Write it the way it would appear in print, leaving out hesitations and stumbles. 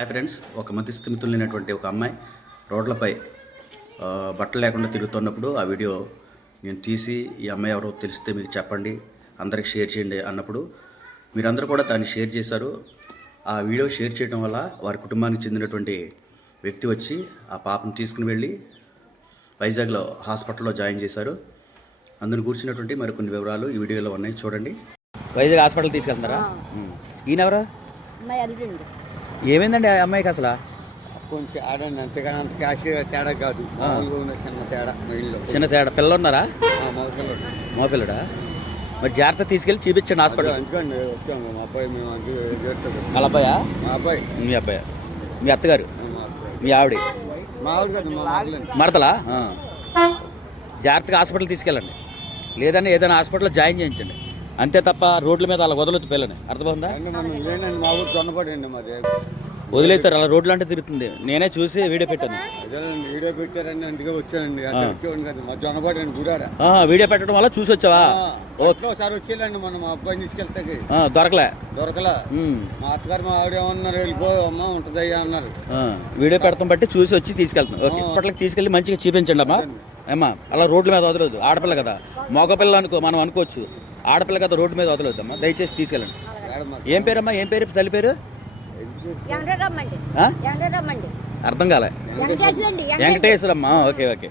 Hi friends, ఒక మతి స్థిమితులు లేనటువంటి ఒక అమ్మాయి రోడ్లపై బట్టలు లేకుండా తిరుగుతున్నప్పుడు ఆ వీడియో నేను తీసి ఈ అమ్మాయి ఎవరో తెలిస్తే మీకు చెప్పండి, అందరికి షేర్ చేయండి అన్నప్పుడు మీరందరూ కూడా దాన్ని షేర్ చేశారు. ఆ వీడియో షేర్ చేయడం వల్ల వారి కుటుంబానికి చెందినటువంటి వ్యక్తి వచ్చి ఆ పాపను తీసుకుని వెళ్ళి వైజాగ్లో హాస్పిటల్లో జాయిన్ చేశారు. అందుని కూర్చున్నటువంటి మరికొన్ని వివరాలు ఈ వీడియోలో ఉన్నాయి, చూడండి. వైజాగ్ హాస్పిటల్ తీసుకెళ్తున్నారా? ఈయనెవరా? ఏమైందండి ఆ అమ్మాయికి అసలు? కొంచెం ఆడండి, అంతేగాని అంత క్యాష్ తేడా కాదు, మామూలుగా ఉన్న చిన్న తేడా. చిన్న తేడా. పిల్లలు ఉన్నారా? మా పిల్లడా? మరి జాగ్రత్త తీసుకెళ్ళి చూపించండి హాస్పిటల్. అందుకండి వచ్చాము. మా అబ్బాయి మేము వాళ్ళ అబ్బాయా? మా అబ్బాయి. మీ అబ్బాయి? మీ అత్తగారు? మీ ఆవిడ? మా ఆవిడ కాదు, మా మరదలా? జాగ్రత్తగా హాస్పిటల్ తీసుకెళ్ళండి, లేదని ఏదైనా హాస్పిటల్లో జాయిన్ చేయించండి. అంతే తప్ప రోడ్ల మీద అలా వదలొద్దు పిల్లని. అర్థమైందా? మా ఊరు జొన్నపడండి, మరి వదిలేసారు అలా రోడ్లు అంటే తిరుగుతుంది. నేనే చూసి వీడియో పెట్టాను. వీడియో పెట్టారండి, అందుకే వచ్చానండి. వచ్చేవాడిని కదా, మా జొన్నపడండి గురాడ. వీడియో పెట్టడం వల్ల చూసి వచ్చావా? ఒకసారి వచ్చేళ్ళండి, మనం మా అబ్బాయిని తీసుకెళ్తే దొరకలా. మా అత్తగారు మా ఆవిడ ఏమన్నారు, వెళ్ళిపో అమ్మ ఉంటుందయ్యా అన్నారు. వీడియో పెడతాం బట్టి చూసి వచ్చి తీసుకెళ్తాం. ఇప్పటికి తీసుకెళ్ళి మంచిగా చూపించండి అమ్మా. అలా రోడ్ల మీద వదలదు. ఆడపిల్ల కదా, మగపిల్ల మనం అనుకోవచ్చు. ఆడపిల్ల కదా, రోడ్డు మీద వదలొద్దమ్మా, దయచేసి తీసుకెళ్ళండి. ఏం పేరమ్మా? ఏం పేరు? తల్లి పేరు? అర్థం కాలే. వెంకటేశ్వరమ్మా. ఓకే.